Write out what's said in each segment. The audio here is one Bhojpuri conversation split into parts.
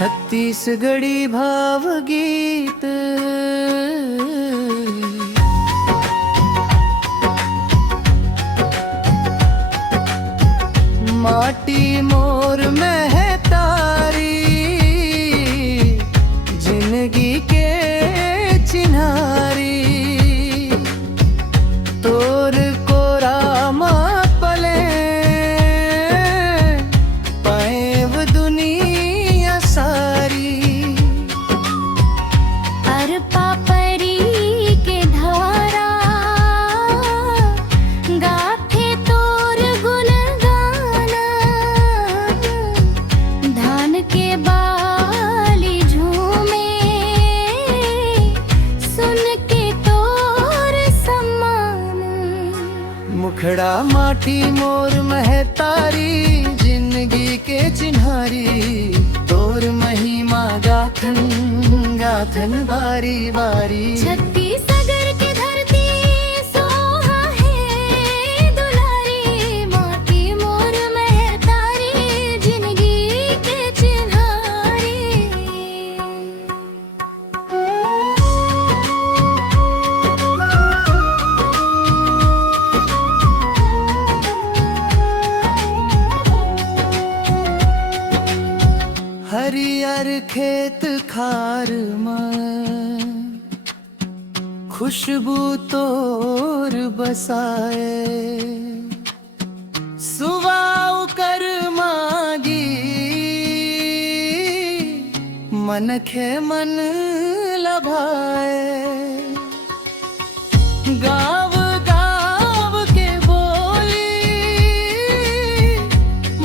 छत्तीसगढ़ी भावगीत माटी मोर महतारी जिंदगी के चिन्हारी तोर कोरा पले पाएव दुनिया सारी अर पापरी के धारा गाथे तोर गुण गाना धान के बाली झूमे सुन के तोर सम्मान मुखड़ा माटी मोर महतारी जिंदगी के चिन्हारी तोर महिमा गाथन गाथन बारी बारी छत्तीसगढ़ की धरती सोहा है दुलारी माटी मोर महतारी जिंदगी के चिन्हारी हरियर खेत खार में खुशबू तोर बसाए सुवाव कर मागी मन खे मन लभाए गाँव गाँव के बोली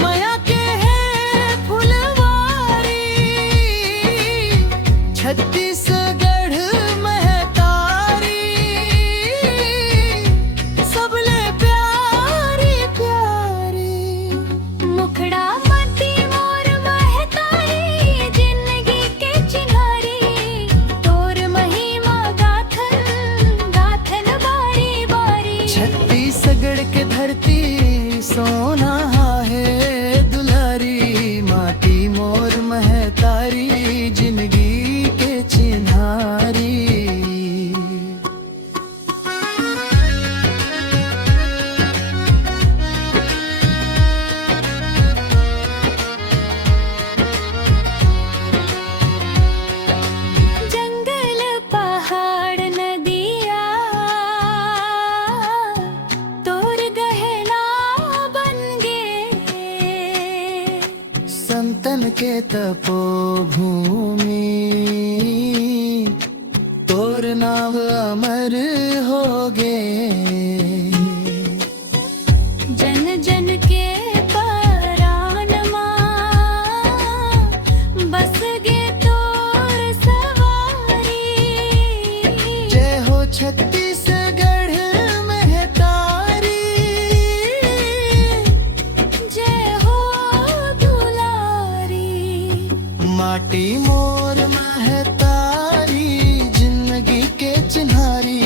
माया के है फुलवारी छत्तीसगढ़ महतारी सबले प्यारी प्यारी मुखड़ा माटी मोर महतारी जिंदगी के चिन्हारी तोर महिमा गाथन गाथन बारी बारी छत्तीसगढ़ के धरती सोना है दुलारी माटी मोर महतारी जिंदगी के चिन्हारी जंगल पहाड़ नदिया तोर गहना बन गे संतन के तपोभूमि तोर नाम अमर होगे जन जन के परान बस गे तोर सवारी जय हो छत्तीसगढ़ महतारी जय हो दुलारी माटी मोर महतारी जिंदगी के चिन्हारी